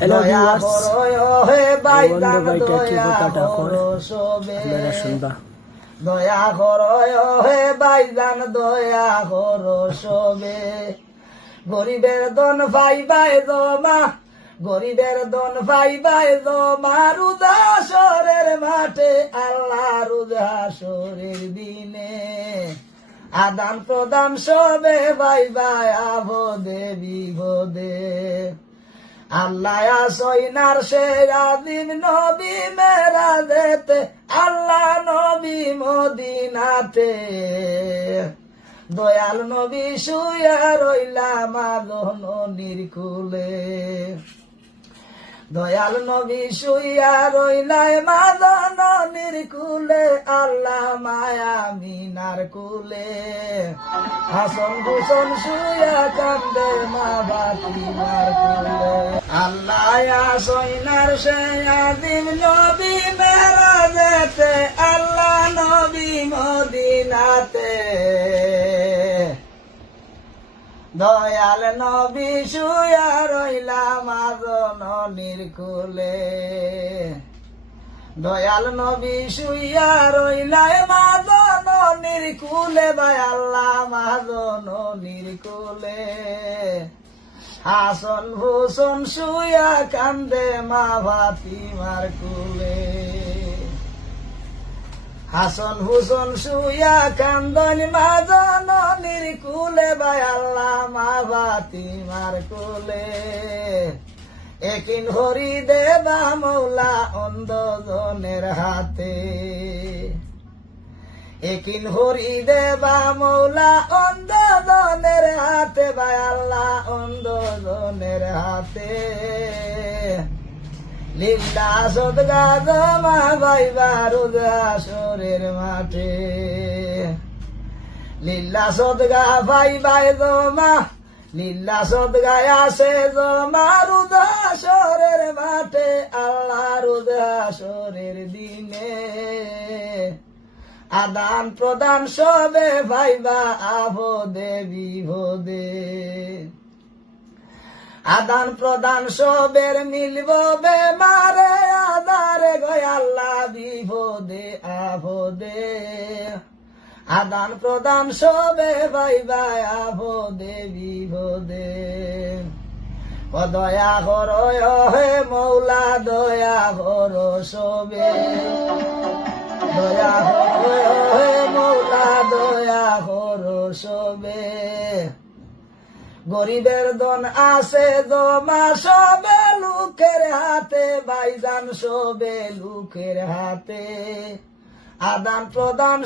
Hello viewers, বন্ধু ভাইটা কি কথাটা কয় আপনারা শুনবা। দয়া করো হে ভাইজান, দয়া করো সবে। গরিবের দন ভাই জমা, গরিবের দন ভাই জমা, রুদাসরের মাঠে আল্লাহ রুদাসরের দিনে। আদান প্রদান সবে ভাই আভদে বিভদে। আল্লাহ আসইনার সেরা দিন নবী মেরাজেতে, আল্লাহ নবী মদিনাতে। দয়াল নবী শুয়া রইলা মাদন নির্কুলে, দয়াল নবী শুয়া রইলাই মাদন নির্কুলে, আল্লাহ মায়া মিনার কুলে। হাসন হুসন শুয়া কান্দে মা বাতিমার কুলে। আল্লাহ আসইনার সেয়া দিন নবী মেরাজেতে, আল্লাহ নবী মদিনাতে। দয়াল নবী শুয়া রইলা মাদন নির্কুলে, দয়াল নবী শুয়া রইলা মাদন নির্কুলে, ভাই আল্লাহ মাদন নির্কুলে। হাসন হুসন শুয়া কান্দে মা ফাতিমার কুলে, হাসন হুসন শুয়া কান্দন মাদন নির্কুলে, ভাই আল্লাহ মা ফাতিমার কুলে। একিন হরি দেবা মৌলা অন্ধজনের হাতে, একিন হরি দেবা মৌলা অন্ধজনের হাতে, ভাই আল্লাহ অন্ধজনের হাতে। লিল্লা সদগা জমা ভাই রুদাসরের মাঠে, লিল্লা সদগা ভাই জমা, লিল্লা সদগায় আসে জমা রুদাসরের মাঠে, আল্লাহ রুদাসরের দিনে। আদান প্রদান সবে ভাইবা আভদে বিভদে, আদান প্রদান সবের মিলব বেমারে আদারে গয় আল্লাহ বিভদে আভদে। আদান প্রদান সবে ভাইবা আভদে বিভদে। ও দয়া করো হে মৌলা, দয়া করো সবে, দয়া করো হে মৌলা, দয়া করো সবে। গরিবের দন আছে জমা সবে লোকের হাতে, ভাইজান সবে লোকের হাতে। আদান প্রদান